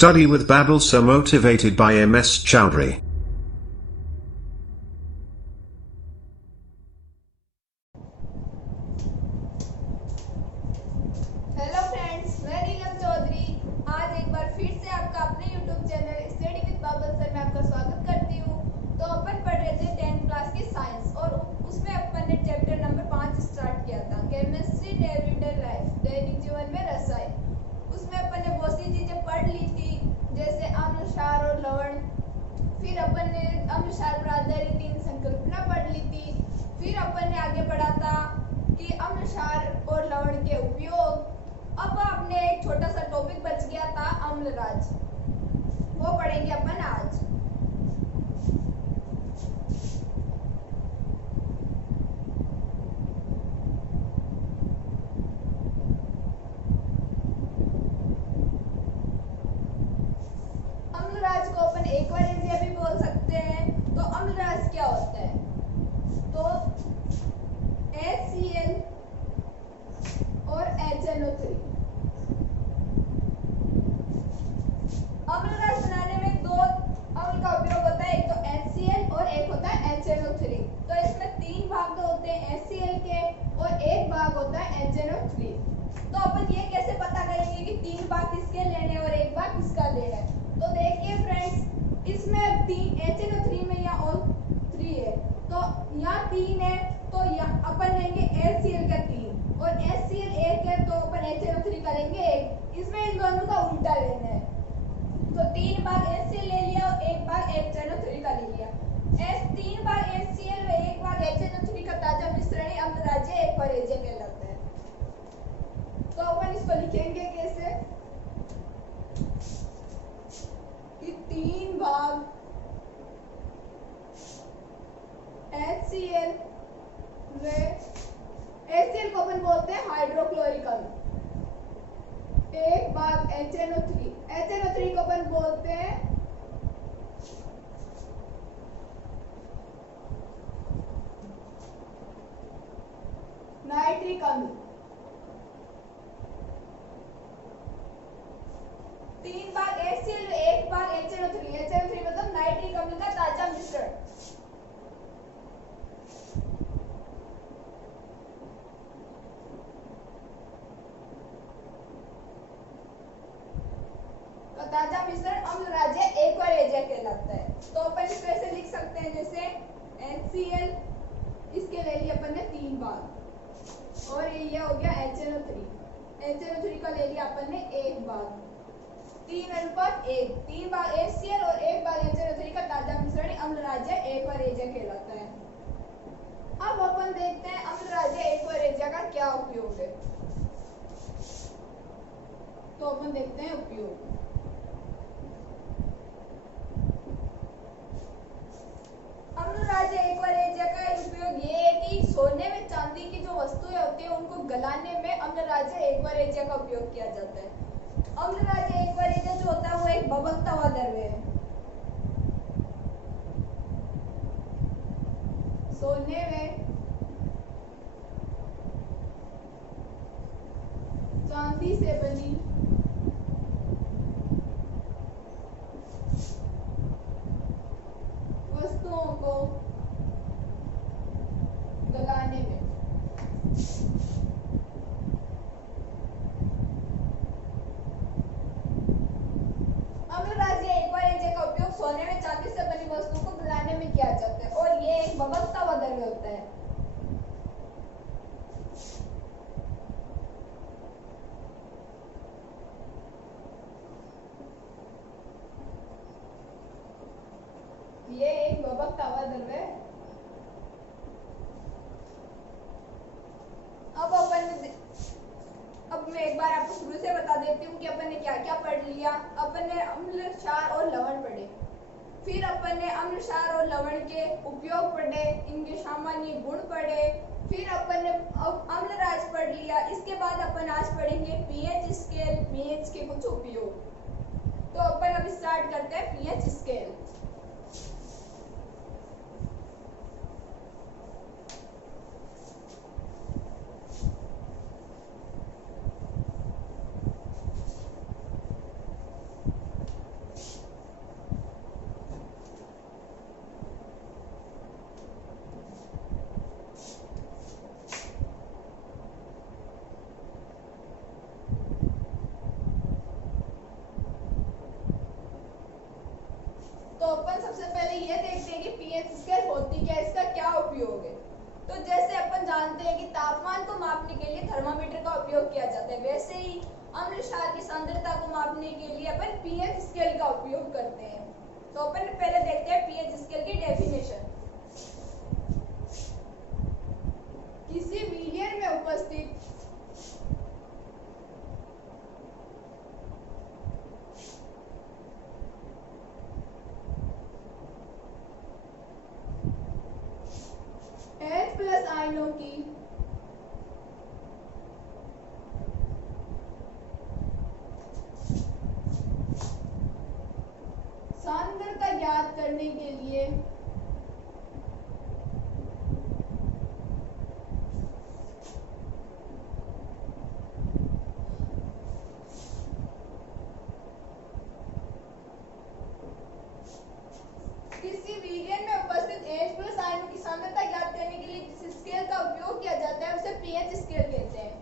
Study with Babelsa motivated by MS Chowdhury. Hello friends, मैं नीलम चौधरी आज एक बार फिर से आपका अपने YouTube channel study with Babal sir में आपका स्वागत करती हूँ। तो अपन पढ़ रहे थे 10th क्लास की साइंस और उसमें अपन ने चैप्टर नंबर 5 स्टार्ट किया था, केमिस्ट्री एवरीडे लाइफ, दैनिक जीवन में रसायन। उसमें अपन ने बहुत सी चीजें पढ़ ली थी, जैसे अम्ल, क्षार और लवण। फिर अपन ने अम्ल क्षार पर आधारित 3 संकल्पना पढ़ ली थी। फिर अपन ने आगे पढ़ा था कि अम्ल, क्षार और लवण के उपयोग। अब आपने एक छोटा सा टॉपिक बच गया था अम्लराज, वो पढ़ेंगे अपन आज। अम्लराज को अपन एक्वारेजिया भी बोल सकते हैं। तो अम्लराज क्या होता है? तो HCl और HNO3। अम्लरस बनाने में 2 अम्ल का उपयोग होता है, एक तो HCl और एक होता है HNO3। तो इसमें 3 भाग होते हैं HCl के और एक भाग होता है HNO3। तो अपन ये कैसे पता करेंगे कि 3 भाग किसके लेने और एक भाग किसका लेना है? तो देखिए फ्रेंड्स, इसमें 3 HNO3 में यहाँ और 3 है, तो यहाँ 3 है तो यहाँ अपन लेंगे HCl का 3 और HCl 1 है तो अपन HNO3 का लेंगे 1। इसमें इन दोनों का उल्टा लेना है। तो 3 भाग HCl ले लिया और 1 भाग HNO3 का ले लिया। 3 भाग HCl और 1 भाग HNO3 का ताजा मिश्रण ही अम्लराज्य एक्वारेजिया कहलाता है। तो अपन इसको लिखेंगे कैसे कि 3 भाग HCl व HCl को अपन बोलते हैं हाइड्रोक्लोरिक अम्ल। 1 भाग HNO3 को अपन बोलते हैं नाइट्रिक अम्ल। 3 भाग HCl 1 भाग HNO3 मतलब नाइट्रिक अम्ल का ताजा मिश्रण। ताजा मिश्रण अम्लराज्य एक्वारेजिया कहलाता है। तो अपन इसको ऐसे लिख सकते हैं जैसे HCl, इसके ले लिया अपन ने 3 भाग और ये हो गया HNO3 का ले लिया अपन ने 1 भाग। 3:1, 3 भाग HCl और 1 भाग HNO3 का ताजा मिश्रण अम्लराज्य एक्वारेजिया कहलाता है। अब अपन देखते हैं अम्लराज्य एक्वारेजिया का क्या उपयोग है। तो अपन देखते हैं उपयोग। अम्लराज्य एक्वारेजिया का उपयोग ये है कि सोने में चांदी की जो वस्तुएं होती है उनको गलाने में अम्लराज्य एक्वारेजिया का उपयोग किया जाता है। अम्लराज्य एक्वारेजिया जो होता है वो एक बबकता हुआ द्रव्य है। सोने में चांदी से बनी वस्तुओं को गलाने में अम्लराज्य एक्वारेजिया का उपयोग सोने में चांदी से बनी वस्तुओं को गलाने में किया जाता है और ये एक बबकता हुआ द्रव्य होता है। ये एक बबकता हुआ द्रव्य है। अब मैं एक बार आपको शुरू से बता देती हूँ कि अपन ने क्या क्या पढ़ लिया। अपन ने अम्ल, क्षार और लवण पढ़े, फिर अपन ने अम्ल, क्षार और लवण के उपयोग पढ़े, इनके सामान्य गुण पढ़े, फिर अपन ने अम्लराज पढ़ लिया। इसके बाद अपन आज पढ़ेंगे पीएच स्केल, पीएच के कुछ उपयोग। तो अपन अब स्टार्ट करते हैं पीएच स्केल। वैसे ही अम्ल क्षार की सांद्रता को मापने के लिए अपन पीएच स्केल का उपयोग करते हैं। तो अपन पहले देखते हैं पीएच स्केल की डेफिनेशन। किसी मीडियम में उपस्थित H+ आयनों की सांद्रता ज्ञात करने के लिए किसी मीडियम में उपस्थित H+ आयनों की सांद्रता ज्ञात करने के लिए जिस स्केल का उपयोग किया जाता है उसे पीएच स्केल कहते हैं।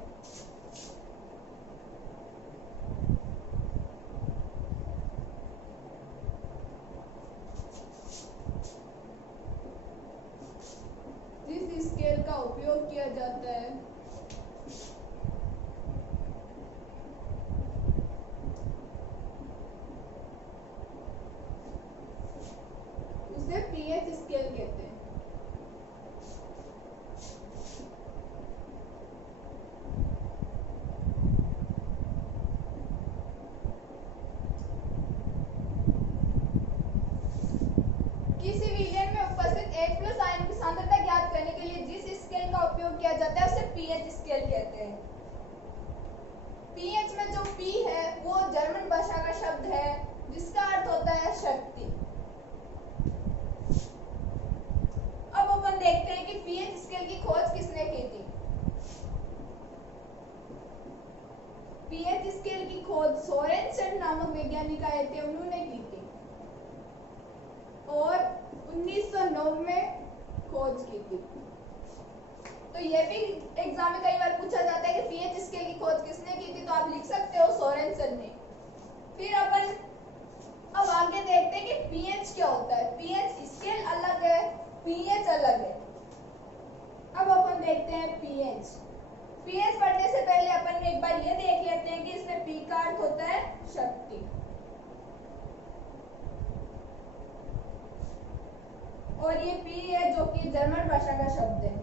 जिस स्केल का उपयोग किया जाता है उसे पीएच स्केल कहते हैं। किसी मीडियम में उपस्थित H+ आयनों की सांद्रता ज्ञात करने के लिए जिस स्केल का उपयोग किया जाता है उसे पीएच स्केल कहते हैं। पीएच में जो पी है वो जर्मन भाषा का शब्द है जिसका अर्थ होता है शक्ति। अब अपन देखते हैं कि पीएच स्केल की खोज किसने की थी। पीएच स्केल की खोज सोरेनसन नामक वैज्ञानिक आए थे, उन्होंने की थी और 1909 में खोज की थी। तो ये भी एग्जाम में कई बार पूछा जाता है कि पीएच स्केल की खोज किसने की थी, तो आप लिख सकते हो सोरेनसन ने। फिर अपन अब आगे देखते हैं कि पीएच क्या होता है। पीएच स्केल अलग है, पीएच अलग है। अब अपन देखते हैं पीएच। पीएच पढ़ने से पहले अपन एक बार ये देख लेते हैं कि इसमें पी का अर्थ होता है शक्ति और ये पी है जो कि जर्मन भाषा का शब्द है।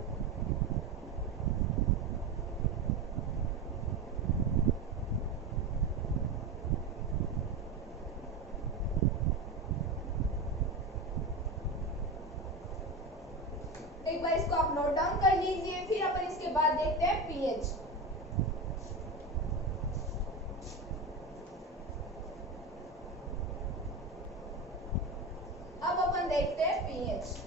एक बार इसको आप नोट डाउन कर लीजिए। फिर अपन इसके बाद देखते हैं पीएच। अब अपन देखते हैं पीएच।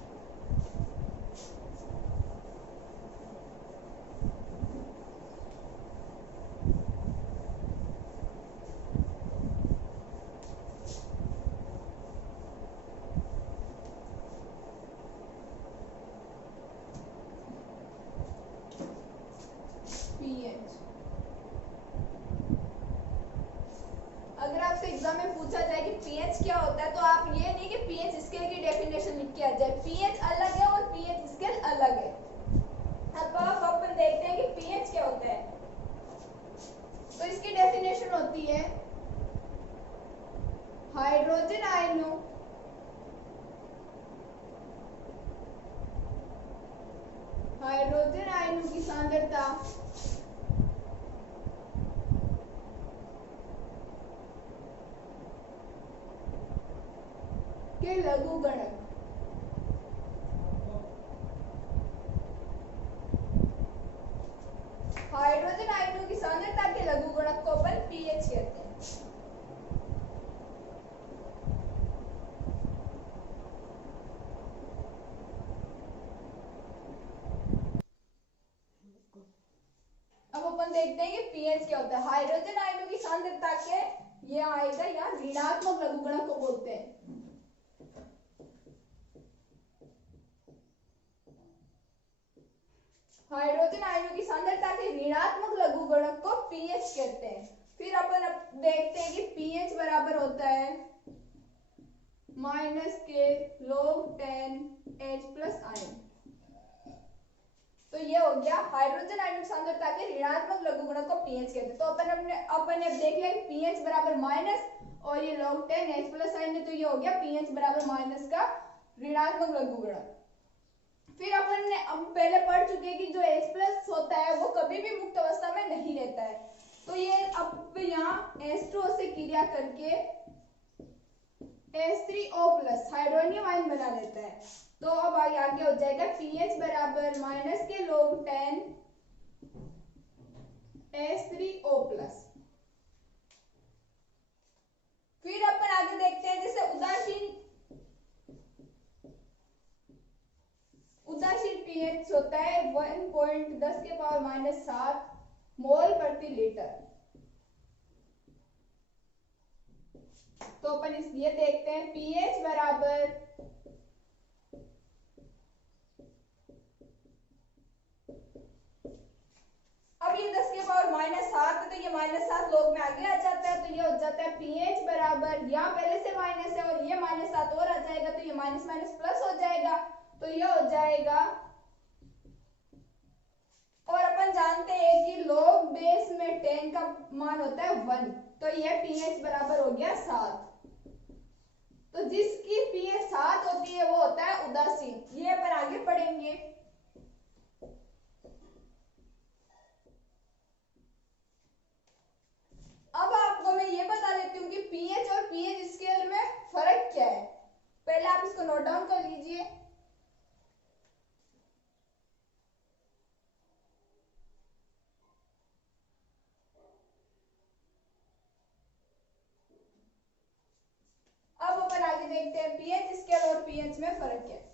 अगर आपसे एग्जाम में पूछा जाए कि पीएच क्या होता है तो आप ये नहीं कि पीएच स्केल की डेफिनेशन लिख के आ जाए। पीएच अलग है और पीएच स्केल अलग है। अब आप अपन देखते हैं कि पीएच क्या होता है। तो इसकी डेफिनेशन होती है हाइड्रोजन आयनों की सांद्रता के लघुगणक हाइड्रोजन आयनों की सांद्रता के लघुगणक को अपन पीएच कहते हैं। अब अपन देखते हैं कि पीएच क्या होता है। हाइड्रोजन आयनों की सांद्रता के ये आएगा यहाँ ऋणात्मक लघुगणक को बोलते हैं। हाइड्रोजन आयनों की सांद्रता के ऋणात्मक लघुगणक को पीएच कहते हैं। फिर अपन देखते हैं कि पीएच बराबर होता है -k log 10 H+ आयन। तो ये हो गया हाइड्रोजन आयनिक सांद्रता के ऋणात्मक लघुगणक को पीएच कहते हैं। तो अपन ने देख लिया पीएच बराबर माइनस और ये log 10 H प्लस साइन है, तो ये हो गया पीएच बराबर माइनस का ऋणात्मक लघुगणक। फिर अपन ने अब पहले पढ़ चुके हैं कि जो H प्लस होता है वो कभी भी मुक्त अवस्था में नहीं रहता है, तो ये अब यहाँ H2O से क्रिया करके H3O प्लस हाइड्रोनियम आयन बना लेता है। तो अब आगे हो जाएगा पीएच बराबर माइनस के log 10 H3O प्लस। फिर अपन आगे देखते हैं जैसे उदासीन पीएच होता है 1.10 के पावर माइनस 7 मोल प्रति लीटर। तो अपन ये देखते हैं पीएच बराबर अब ये 10 के पावर माइनस 7 है, तो ये माइनस 7 लोग में आगे आ जाता है, तो ये हो जाता है पीएच बराबर, यहाँ पहले से माइनस है और ये माइनस 7 और आ जाएगा, तो ये माइनस माइनस प्लस हो जाएगा, तो ये हो जाएगा। और अपन जानते हैं कि log बेस में 10 का मान होता है 1, तो ये पीएच बराबर हो गया 7। तो जिसकी पीएच 7 होती है वो होता है उदासीन, ये अपन आगे पढ़ेंगे। अब आपको मैं ये बता देती हूँ कि पीएच और पीएच स्केल में फर्क क्या है। पहले आप इसको नोट डाउन कर लीजिए। अब अपन आगे देखते हैं पीएच स्केल और पीएच में फर्क क्या है।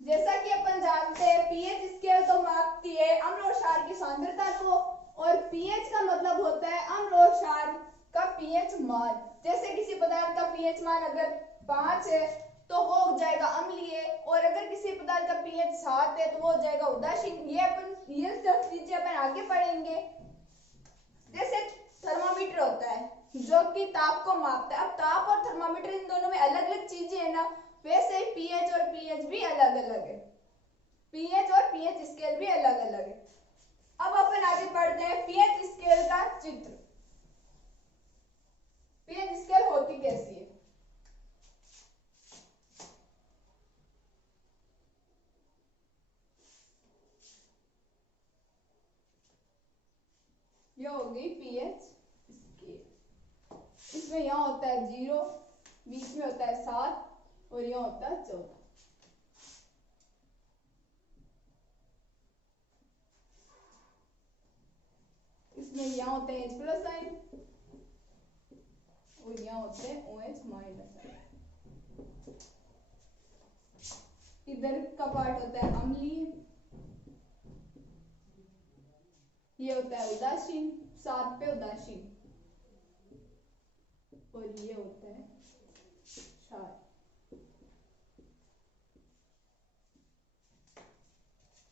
जैसा कि अपन जानते हैं पीएच स्केल तो मापती है अम्ल और क्षार की सांद्रता को, और पीएच का मतलब होता है अम्ल और क्षार का पीएच मान। जैसे किसी पदार्थ का पीएच मान अगर 5 है तो वो हो जाएगा अम्लीय, और अगर किसी पदार्थ का पीएच 7 है तो वो हो जाएगा उदासीन। ये सब चीजें अपन आगे पढ़ेंगे। जैसे थर्मामीटर होता है जो कि ताप को मापता है। अब ताप और थर्मामीटर इन दोनों में अलग अलग चीजें है ना, वैसे पीएच और पीएच भी अलग अलग है, पीएच और पीएच स्केल भी अलग अलग है। अब अपन आगे पढ़ते हैं पीएच स्केल का चित्र। पीएच स्केल होती कैसी है। ये हो गई पीएच स्केल। इसमें यहाँ होता है 0, बीच में होता है 7 और यहाँ होता है 14। इसमें यहाँ होते हैं H प्लस साइन और यहाँ होते हैं OH माइनस साइन। इधर का पार्ट होता है अम्लीय, ये होता है उदासीन, 7 पे उदासीन, और ये होता है क्षार।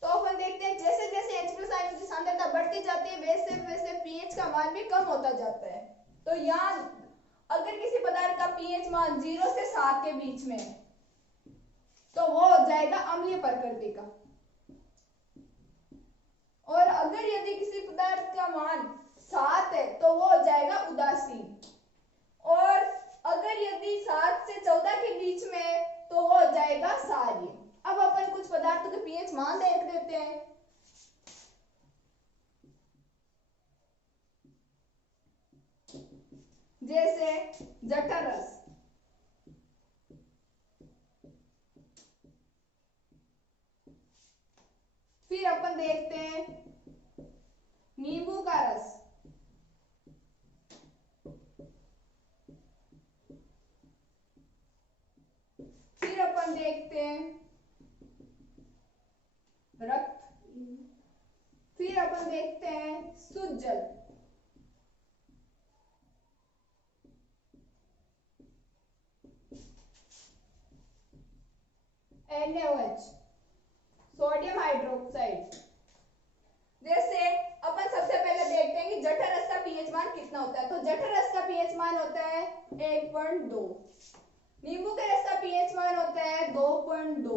तो अपन देखते हैं जैसे जैसे H प्लस आयन की सांद्रता बढ़ती जाती है वैसे वैसे पीएच का मान भी कम होता जाता है। तो यहाँ अगर किसी पदार्थ का पीएच मान 0 से 7 के बीच में है तो वो हो जाएगा अम्लीय प्रकृति का, और अगर यदि किसी पदार्थ का मान 7 है तो वो हो जाएगा उदासीन, और अगर यदि 7 से 14 के बीच में है तो वो हो जाएगा क्षारीय। अब अपन कुछ पदार्थों के पीएच मान देख देते हैं। जैसे जठर रस, फिर अपन देखते हैं नींबू का रस, फिर अपन देखते हैं रक्त, फिर अपन देखते हैं शुद्ध जल, NaOH सोडियम हाइड्रोक्साइड। जैसे अपन सबसे पहले देखते हैं कि जठर रस का पीएच मान कितना होता है। तो जठर रस का पीएच मान होता है 1.2। नींबू के रस का पीएच मान होता है 2.2,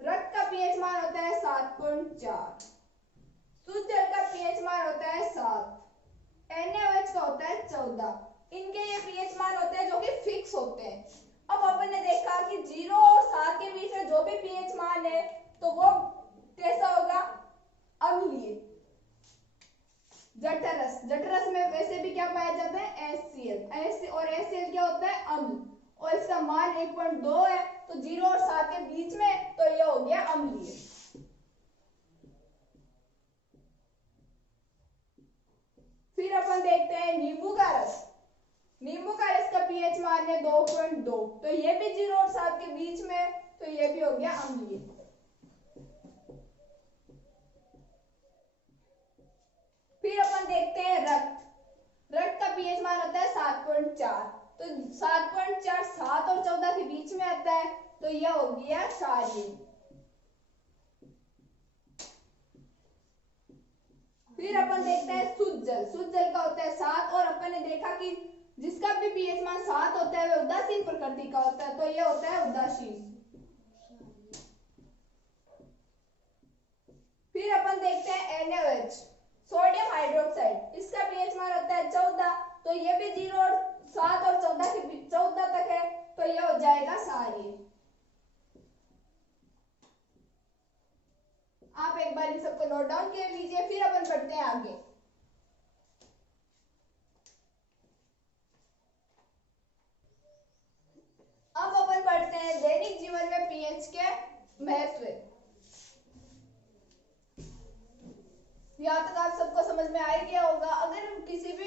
रक्त का पीएच मान होता है 7.4, शुद्ध जल का पीएच मान होता है 7, NaOH का होता है 14। इनके ये पीएच मान होते हैं जो कि फिक्स होते हैं। अब अपन ने देखा कि 0 और 7 के बीच में जो भी पीएच मान है तो वो कैसा होगा, अम्लीय। जठरस, जठरस में वैसे भी क्या पाया जाता है, HCl, और HCl क्या होता है, अम्ल, और इसका मान 1.2 है, तो 0 और 7 के बीच में, तो ये हो गया अम्लीय। फिर अपन देखते हैं नींबू का रस। नींबू का रस का पीएच मान है 2.2, तो ये भी 0 और 7 के बीच में, तो ये भी हो गया अम्लीय। फिर अपन देखते हैं रक्त। रक्त का पीएच मान होता है 7.4, तो 7.4 7 और 14 के बीच में आता है, तो यह हो गया क्षारीय। फिर अपन देखते हैं शुद्ध जल। शुद्ध जल का होता है 7, और अपन ने देखा कि जिसका भी पीएच मान 7 होता है वह उदासीन प्रकृति का होता है, तो यह होता है उदासीन। फिर अपन देखते हैं NaOH, सोडियम हाइड्रोक्साइड। इसका पीएच मान होता है 14, तो ये भी 0 और 7 और 14 के बीच 14 तक है, तो ये हो जाएगा क्षारीय। आप एक बार इन सबको नोट डाउन कर लीजिए, फिर अपन बढ़ते हैं आगे। अब अपन पढ़ते हैं दैनिक जीवन में पीएच के महत्व। यहाँ तक आप सबको समझ में आ ही गया होगा। अगर किसी भी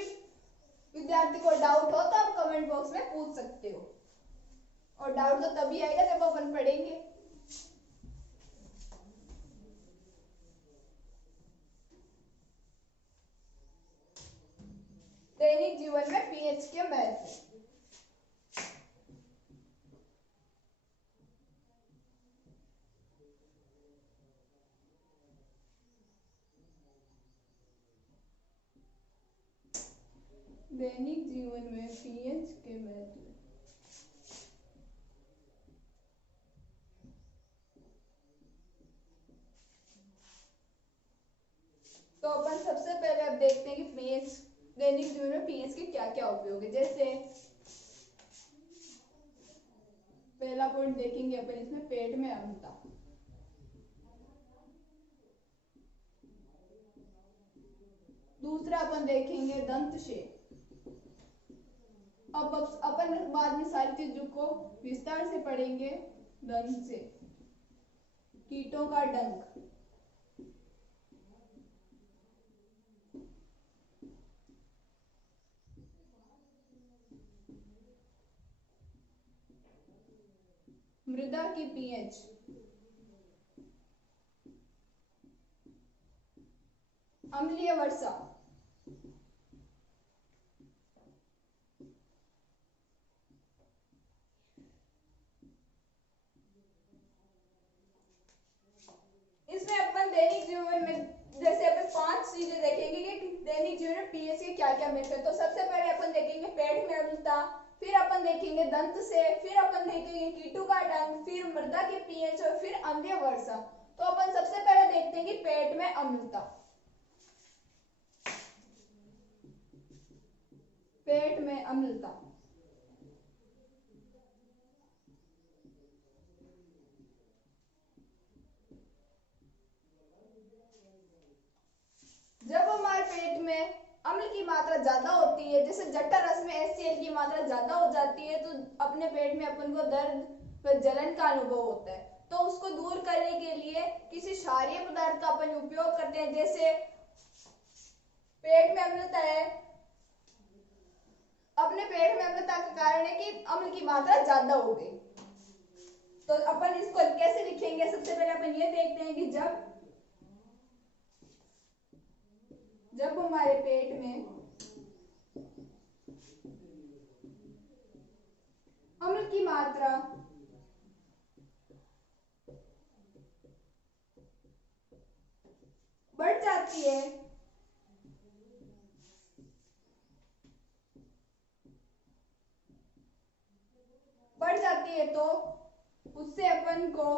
विद्यार्थी को डाउट हो तो आप कमेंट बॉक्स में पूछ सकते हो, और डाउट तो तभी आएगा जब अपन पढ़ेंगे। दैनिक जीवन में पीएच के महत्व। दैनिक जीवन में पीएच के महत्व। तो अपन सबसे पहले अब देखते हैं कि पीएच, दैनिक जीवन में पीएच के क्या क्या उपयोग है। जैसे पहला पॉइंट देखेंगे अपन इसमें पेट में अम्लता। दूसरा अपन देखेंगे दंत शेख। अब अपन बाद में सारी चीजों को विस्तार से पढ़ेंगे। दंत से, कीटों का डंक, मृदा की पीएच, अम्लीय वर्षा, इसमें अपन दैनिक जीवन में जैसे अपन 5 चीजें देखेंगे कि दैनिक जीवन में पीएच के क्या क्या महत्व है। तो सबसे पहले अपन देखेंगे पेट में अम्लता, फिर अपन देखेंगे दंत से, फिर अपन देखेंगे कीटों का डंक, फिर मृदा की पीएच और फिर अम्लीय वर्षा। तो अपन सबसे पहले देखते हैं कि पेट में अम्लता। पेट में अम्लता, जब हमारे पेट में अम्ल की मात्रा ज्यादा होती है, जैसे जठर रस में HCl की मात्रा ज्यादा हो जाती है, तो अपने पेट में अपन को दर्द व जलन का अनुभव होता है। तो उसको दूर करने के लिए किसी क्षारीय पदार्थ का अपन उपयोग करते हैं। जैसे पेट में अम्लता है, अपने पेट में अम्लता का कारण है कि अम्ल की मात्रा ज्यादा हो गई। तो अपन इसको कैसे लिखेंगे, सबसे पहले अपन ये देखते हैं कि जब हमारे पेट में अम्ल की मात्रा बढ़ जाती है जाती है तो उससे अपन को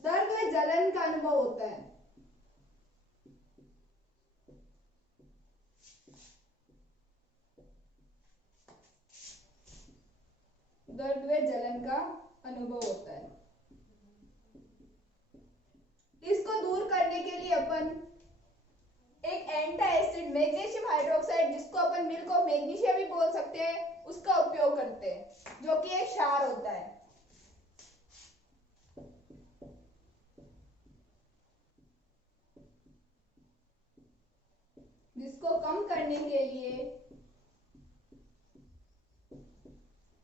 दर्द व जलन का अनुभव होता है। दर्द व जलन का अनुभव होता है। इसको दूर करने के लिए अपन एक एंटासिड मैग्नीशियम हाइड्रोक्साइड, जिसको अपन मिल्क ऑफ मैग्नीशिया भी बोल सकते हैं, उसका उपयोग करते हैं, जो कि एक क्षार होता है। जिसको कम करने के लिए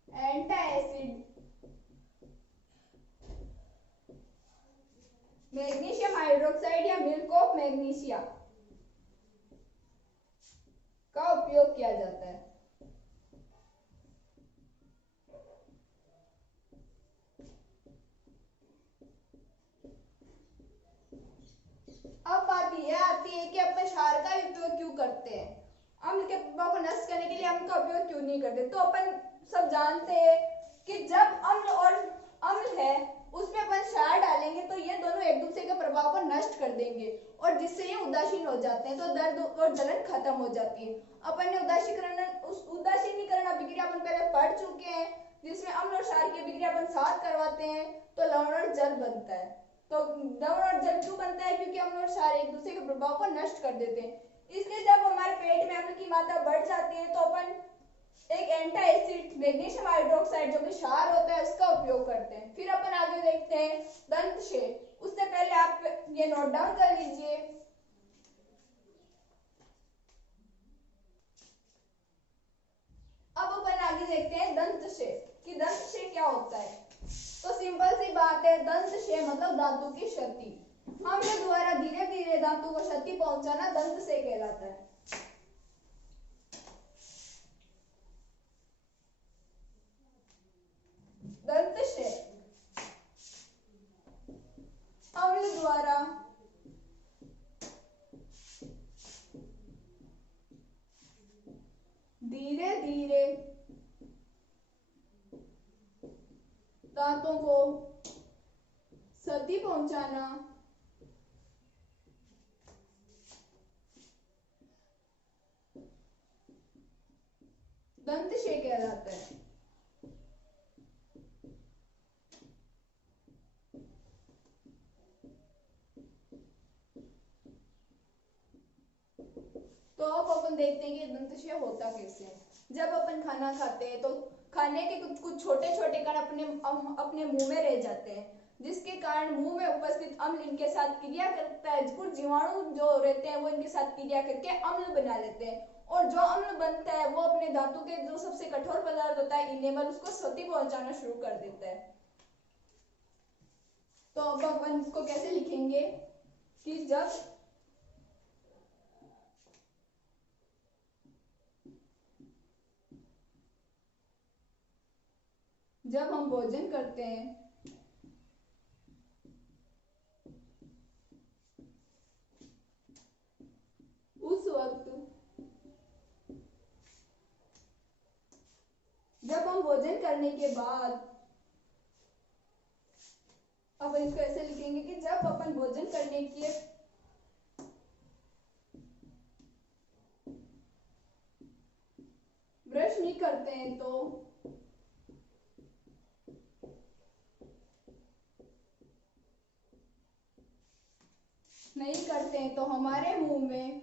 एंटासिड मैग्नीशियम हाइड्रोक्साइड या मिल्क ऑफ मैग्नीशिया का उपयोग किया जाता है। अब बात यह आती है कि अपन क्षार का उपयोग क्यों करते हैं, अम्ल के प्रभाव को नष्ट करने के लिए अम्ल का उपयोग क्यों नहीं करते। तो अपन सब जानते हैं कि जब अम्ल और अम्ल है उसमें अपन क्षार डालेंगे तो ये दोनों एक दूसरे के प्रभाव को नष्ट कर देंगे और जिससे ये उदासीन हो जाते हैं, तो दर्द और जलन खत्म हो जाती है। अपन ने उदासीनीकरण अभिक्रिया अपन पहले पढ़ चुके हैं, जिसमें अम्ल और क्षार की अभिक्रिया अपन साथ करवाते हैं तो लवण और जल बनता है। तो लवण और जल क्यों बनता है, क्योंकि अम्ल और क्षार एक दूसरे के प्रभाव को नष्ट कर देते हैं। इसलिए जब हमारे पेट में अम्ल की मात्रा बढ़ जाती है तो अपन एक एंटासिड मैग्नीशियम हाइड्रोक्साइड, जो कि क्षार होता है, उसका उपयोग करते हैं। फिर अपन आगे देखते हैं दंतक्षय। उससे पहले आप ये नोट डाउन कर लीजिए। अब अपन आगे देखते हैं दंतक्षय कि दंतक्षय क्या होता है। तो सिंपल सी बात है, दंतक्षय मतलब दांतों की क्षति। अम्ल द्वारा धीरे धीरे दांतों को क्षति पहुंचाना दंतक्षय कहलाता है। दंतक्षय अम्ल द्वारा धीरे धीरे दांतों को क्षति पहुंचाना दंतक्षय कहलाता है। तो अब अपन देखते हैं कि दंतक्षय होता कैसे है। जब अपन खाना खाते हैं तो खाने के कुछ छोटे छोटे कण अपने मुंह में रह जाते हैं, जिसके कारण मुंह में उपस्थित अम्ल इनके साथ क्रिया करता है। कुछ जीवाणु जो रहते हैं वो इनके साथ क्रिया करके अम्ल बना लेते हैं, और जो अम्ल बनता है वो अपने दांतों के जो सबसे कठोर पदार्थ होता है इनेमल, उसको क्षति पहुंचाना शुरू कर देता है। तो अब अपन इसको कैसे लिखेंगे कि जब हम भोजन करते हैं उस वक्त, जब हम भोजन करने के बाद, अब इसको ऐसे लिखेंगे कि जब अपन भोजन करने के ब्रश नहीं करते हैं तो हमारे मुंह में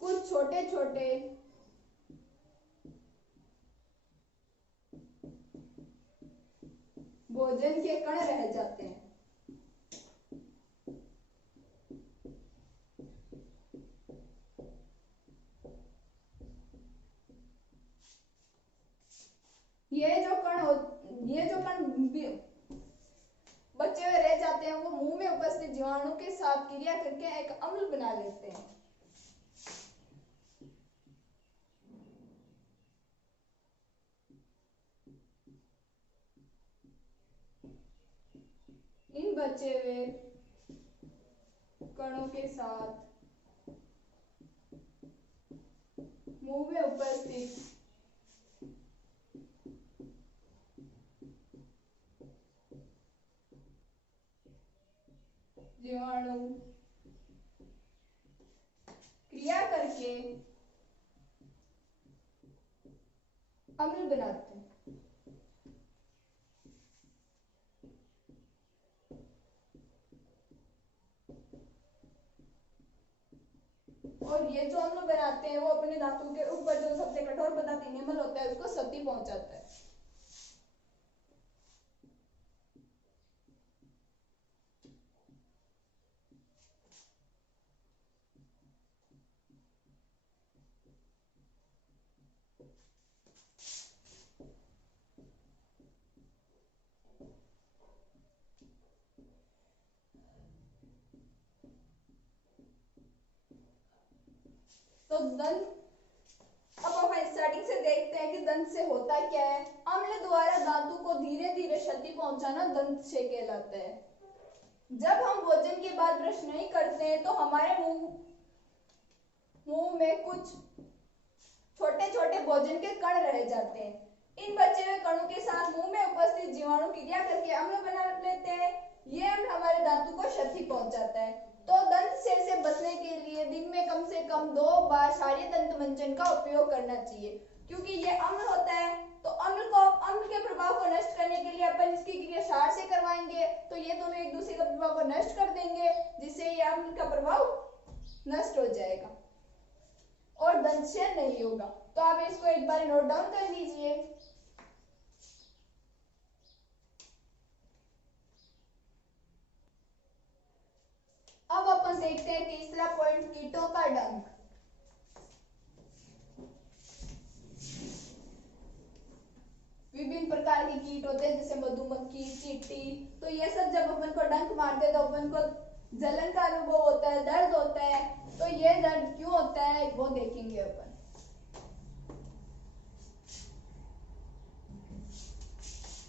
कुछ छोटे छोटे भोजन के कण रह जाते हैं। ये जो कण बचे हुए रह जाते हैं वो मुंह में उपस्थित जीवाणु के साथ क्रिया करके एक अम्ल बना लेते हैं। इन बचे हुए कणों के साथ मुंह में उपस्थित जीवाणु क्रिया करके अम्ल बनाते हैं। और ये जो अम्ल बनाते हैं वो अपने धातु के ऊपर जो सबसे कठोर पदार्थ इनेमल होता है उसको क्षति पहुंचाता है। तो दंत, अब हम स्टार्टिंग से देखते हैं कि दंत से होता क्या है। अम्ल द्वारा धातु को धीरे धीरे क्षति पहुंचाना दंत से कहलाता है। जब हम भोजन के बाद ब्रश नहीं करते हैं तो हमारे मुंह में कुछ छोटे छोटे भोजन के कण रह जाते हैं। इन बचे हुए कणों के साथ मुंह में उपस्थित जीवाणु क्रिया करके अम्ल बना लेते हैं। ये अम्ल हमारे धातु को क्षति पहुंचाता है। तो दंत से बचने के लिए दिन में कम से कम 2 बार क्षारीय दंत मंजन का उपयोग करना चाहिए, क्योंकि ये अम्ल होता है। तो अम्ल के प्रभाव को नष्ट करने के लिए अपन इसकी क्रिया क्षार से करवाएंगे, तो ये दोनों एक दूसरे के प्रभाव को नष्ट कर देंगे, जिससे ये अम्ल का प्रभाव नष्ट हो जाएगा और दंत से नहीं होगा। तो आप इसको एक बार नोट डाउन कर लीजिए। अब अपन देखते हैं तीसरा पॉइंट, कीटों का डंक। विभिन्न प्रकार के कीट होते हैं जैसे मधुमक्खी, चींटी। तो ये सब जब अपन को डंक मारते हैं तो अपन को जलन का अनुभव होता है, दर्द होता है। तो ये दर्द क्यों होता है वो देखेंगे अपन।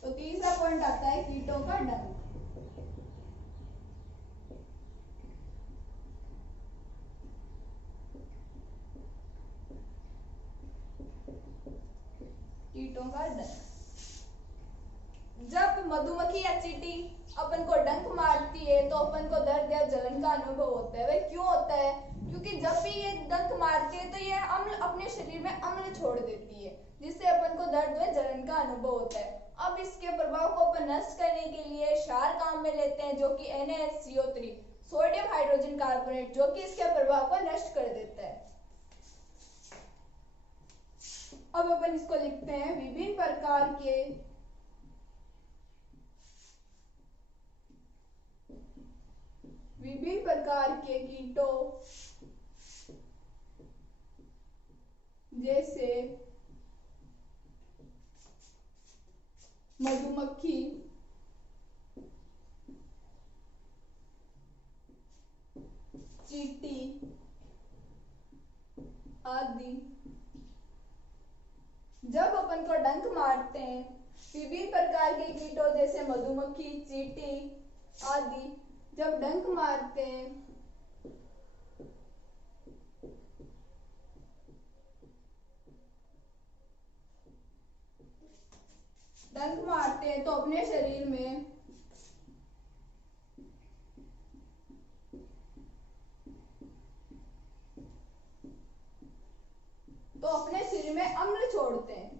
तो तीसरा पॉइंट आता है कीटों का डंक। कीटों का डंक, जब मधुमक्खी या चींटी अपन को डंक मारती है तो अपन को दर्द या जलन का अनुभव होता है। वह क्यों होता है? क्योंकि जब भी ये डंक मारती है तो ये अम्ल अपने शरीर में अम्ल छोड़ देती है, जिससे अपन को दर्द व जलन का अनुभव होता है। अब इसके प्रभाव को अपन नष्ट करने के लिए क्षार काम में लेते हैं, जो कि NaCO3 सोडियम हाइड्रोजन कार्बोनेट, जो कि इसके प्रभाव को नष्ट कर देता है। अब अपन इसको लिखते हैं विभिन्न प्रकार के कीटों जैसे मधुमक्खी, चींटी आदि जब अपन को डंक मारते हैं, विभिन्न प्रकार के कीटों जैसे मधुमक्खी, चींटी आदि जब डंक मारते हैं तो अपने शरीर में अम्ल छोड़ते हैं,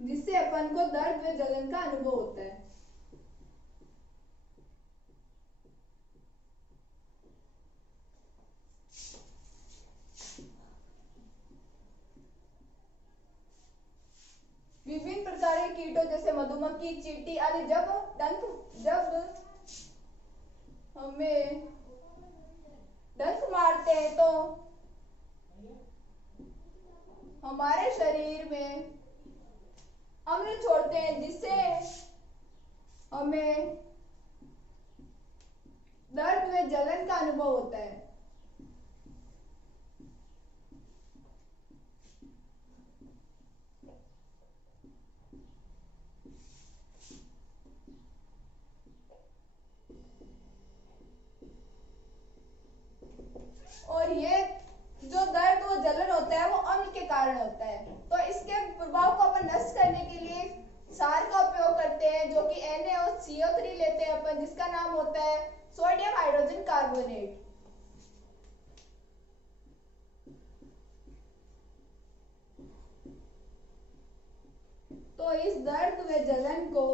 जिससे अपन को दर्द व जलन का अनुभव होता है। विभिन्न प्रकार के कीटों जैसे मधुमक्खी, चींटी आदि जब हमें डंक मारते हैं तो हमारे शरीर में अम्ल छोड़ते हैं, जिससे हमें दर्द व जलन का अनुभव होता है। क्षार का उपयोग करते हैं जो कि NaOCO3 लेते हैं अपन, जिसका नाम होता है सोडियम हाइड्रोजन कार्बोनेट। तो इस दर्द व जलन को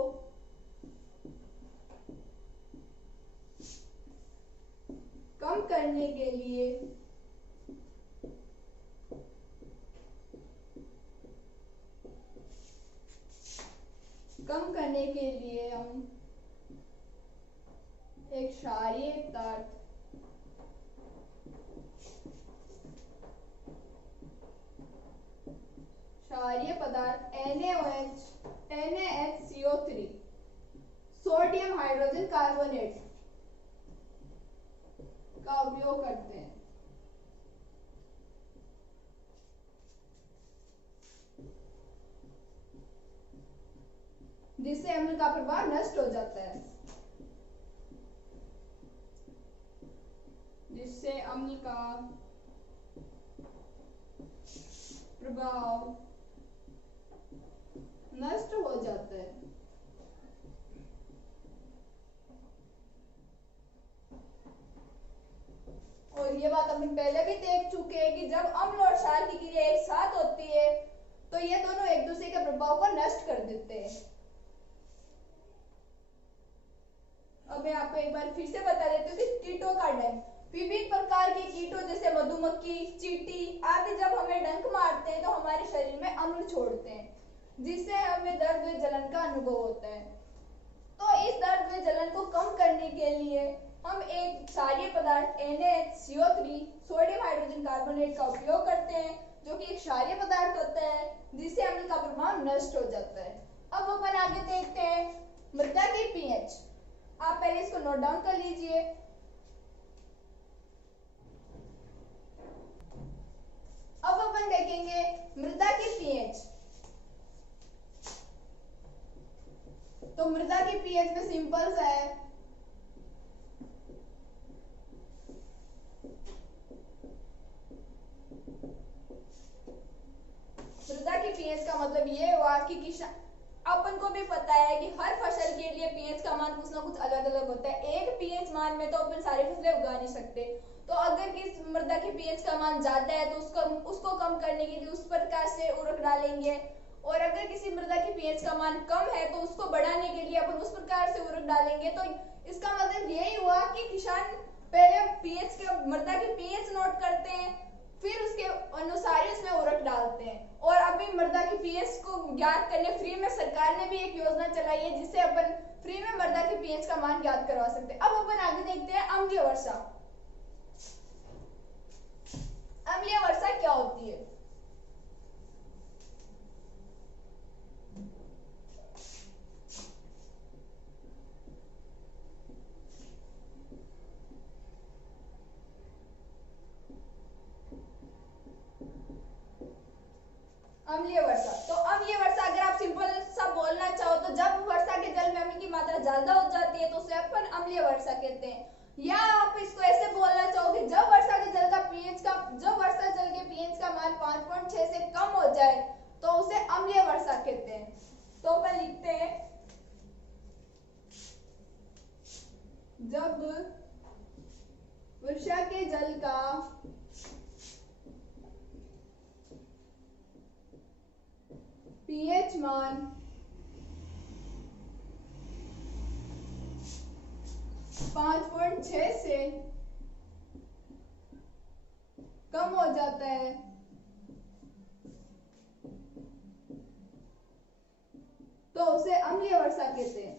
कम करने के लिए हम एक क्षारीय पदार्थ NaHCO3 सोडियम हाइड्रोजन कार्बोनेट का उपयोग करते हैं। जिससे अम्ल का प्रभाव नष्ट हो जाता है, जिससे अम्ल का प्रभाव नष्ट हो जाता है। और ये बात अपन पहले भी देख चुके हैं कि जब अम्ल और क्षार की क्रिया एक साथ होती है तो ये दोनों एक दूसरे के प्रभाव को नष्ट कर देते हैं। अब मैं आपको एक बार फिर से बता देती हूँ कि कीटों का डंक, विभिन्न प्रकार के कीटों जैसे मधुमक्खी, चींटी आदि जब हमें डंक मारते हैं तो हमारे शरीर में अम्ल छोड़ते हैं, जिससे हमें दर्द व जलन का अनुभव होता है। तो इस दर्द व जलन को कम करने के लिए हम एक क्षारीय पदार्थ NaHCO3 सोडियम हाइड्रोजन कार्बोनेट का उपयोग करते हैं, जो कि एक क्षारीय पदार्थ होता है जिससे अम्ल का प्रभाव नष्ट हो जाता है। अब अपन आगे देखते हैं मृदा की पीएच। आप पहले इसको नोट डाउन कर लीजिए। अब अपन देखेंगे मृदा की पीएच। तो मृदा की पीएच में सिंपल सा है, मृदा की पीएच का मतलब ये हुआ कि किसान, अपन को भी पता है कि हर फसल के लिए पीएच का मान कुछ ना कुछ अलग अलग होता है। एक पीएच मान में तो अपन सारी फसलें उगा नहीं सकते। तो अगर किस मृदा की पीएच का मान ज्यादा है तो उसको कम करने के लिए उस प्रकार से उर्वरक डालेंगे, और अगर किसी मृदा की पीएच का मान कम है तो उसको बढ़ाने के लिए अपन उस प्रकार से उर्वरक डालेंगे। तो इसका मतलब यही हुआ कि किसान पहले पीएच के मृदा की पीएच नोट करते हैं, फिर उसके अनुसार ही उसमें उर्वरक डालते हैं। और अभी मृदा की पीएच को ज्ञात करने फ्री में सरकार ने भी एक योजना चलाई है, जिससे अपन फ्री में मृदा की पीएच का मान ज्ञात करवा सकते हैं। अब अपन आगे देखते हैं अम्लीय वर्षा। अम्लीय वर्षा क्या होती है? अम्लीय वर्षा, तो अम्लीय वर्षा अगर आप सिंपल सा बोलना चाहो तो जब वर्षा के जल में अम्ल की मात्रा ज्यादा हो जाती है तो उसे अपन अम्लीय वर्षा कहते हैं। या आप इसको ऐसे बोलना चाहो कि जब वर्षा के जल के पीएच का मान 5.6 से कम हो जाए तो उसे अम्लीय वर्षा कहते हैं। तो अपन लिखते हैं जब वर्षा के जल का पीएच मान 5.6 से कम हो जाता है तो उसे अम्लीय वर्षा कहते हैं।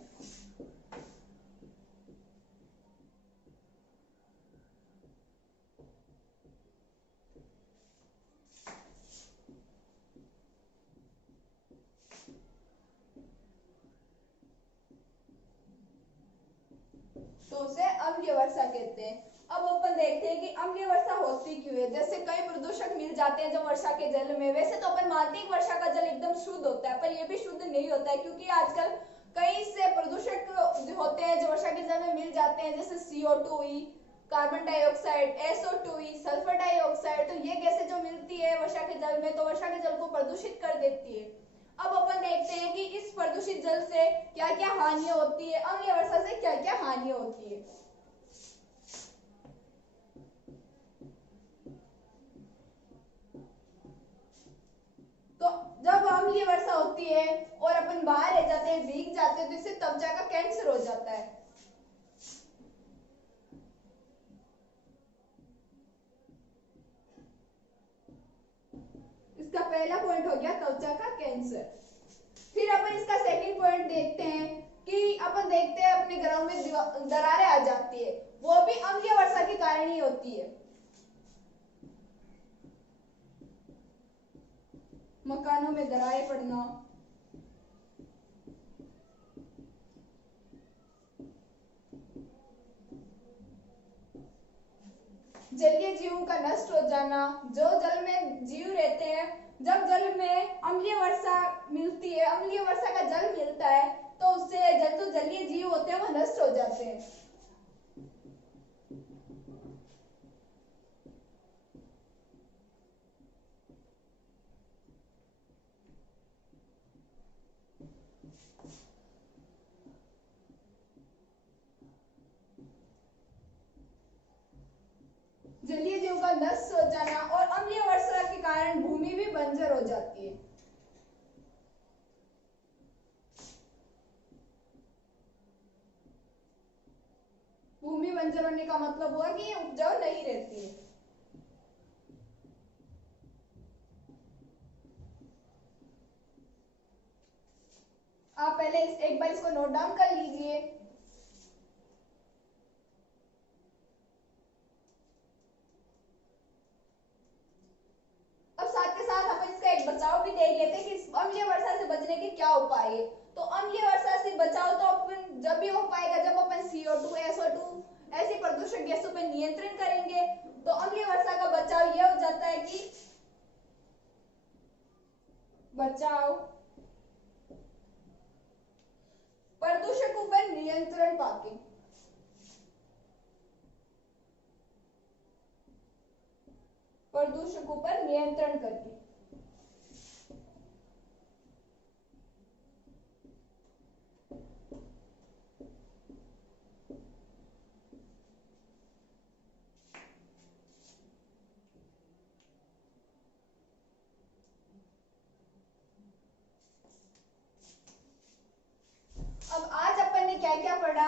तो उसे अम्लीय वर्षा कहते हैं। अब अपन देखते हैं कि अम्लीय वर्षा होती क्यों है। जैसे कई प्रदूषक मिल जाते हैं जब वर्षा के जल में। वैसे तो अपन मानते हैं वर्षा का जल एकदम शुद्ध होता है, पर यह भी शुद्ध नहीं होता है, क्योंकि आजकल कई से प्रदूषक होते हैं जो वर्षा के जल में मिल जाते हैं, जैसे CO2e, carbon dioxide, SO2e, sulphur dioxide. तो ये गैसें जो मिलती है वर्षा के जल में तो वर्षा के जल को प्रदूषित कर देती है। अब अपन देखते हैं कि इस प्रदूषित जल से क्या क्या हानियां होती है, अम्लीय वर्षा से क्या क्या हानियां होती है। तो जब अम्लीय वर्षा होती है और अपन बाहर रह जाते हैं, भीग जाते हैं, तो इससे त्वचा का कैंसर हो जाता है। इसका पहला पॉइंट हो गया त्वचा का कैंसर। फिर अपन इसका सेकंड पॉइंट देखते हैं कि अपन देखते हैं अपने घरों में दरारें आ जाती है, वो भी अम्लीय वर्षा के कारण ही होती है। मकानों में दरारें पड़ना, जलीय जीवों का नष्ट हो जाना, जो जल में जीव रहते हैं, जब जल में अम्लीय वर्षा मिलती है, अम्लीय वर्षा का जल मिलता है, तो उससे जो जलीय जीव होते हैं वो नष्ट हो जाते हैं। जलीय जीव का नष्ट हो जाना और अम्लीय वर्षा के कारण भूमि भी बंजर हो जाती है। भूमि बंजर होने का मतलब हुआ कि उपजाऊ नहीं रहती है। आप पहले एक बार इसको नोट डाउन कर लीजिए। अब साथ के साथ अपन इसका एक बचाव भी देख लेते हैं कि अम्लीय वर्षा से बचने के क्या उपाय है। तो अम्लीय वर्षा से बचाव तो अपन जब भी हो पाएगा जब अपन CO2, SO2 ऐसी प्रदूषक गैसों पर नियंत्रण करेंगे। तो अम्लीय वर्षा का बचाव यह हो जाता है कि बचाव प्रदूषकों पर नियंत्रण पाके, प्रदूषकों पर नियंत्रण करके। अब आज अपन ने क्या क्या पढ़ा।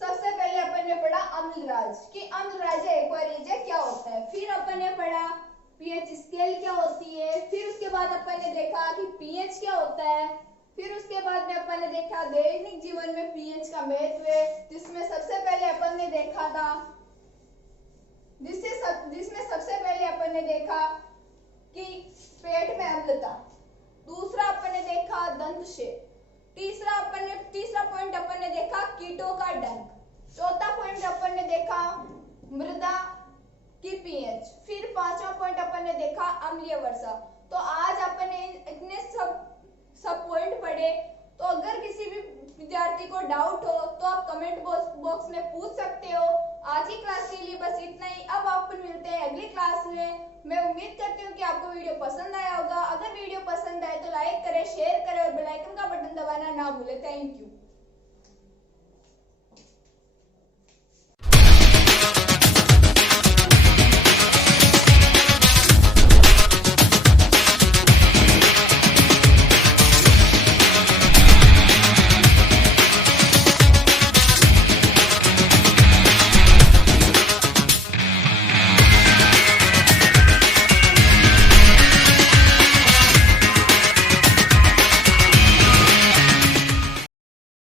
सबसे पहले अपन ने पढ़ा अम्लराज कि अम्लराज एक्वारिया क्या होता है। फिर अपन ने पढ़ा पीएच स्केल क्या होती है। फिर उसके बाद अपन ने देखा कि पीएच क्या होता है। फिर उसके बाद में अपन ने देखा दैनिक जीवन में पीएच का महत्व है, जिसमें सबसे पहले अपन ने देखा था जिसमें सबसे पहले अपन ने देखा कि पेट में अम्लता। दूसरा अपन ने देखा दंत क्षेत्र। तीसरा पॉइंट अपन ने देखा कीटों का डंक। चौथा पॉइंट अपन ने देखा मृदा की पीएच। फिर पांचवा पॉइंट अपन ने देखा अम्लीय वर्षा। तो आज अपन ने इतने सब पॉइंट पढ़े। तो अगर किसी भी विद्यार्थी को डाउट हो तो आप कमेंट बॉक्स में पूछ सकते हो। आज की क्लास के लिए बस इतना ही। अब अपन मिलते हैं अगली क्लास में। मैं उम्मीद करती हूँ कि आपको वीडियो पसंद आया होगा। अगर वीडियो पसंद आए तो लाइक करें, शेयर करें और बेल आइकन का बटन दबाना ना भूलें। Thank you.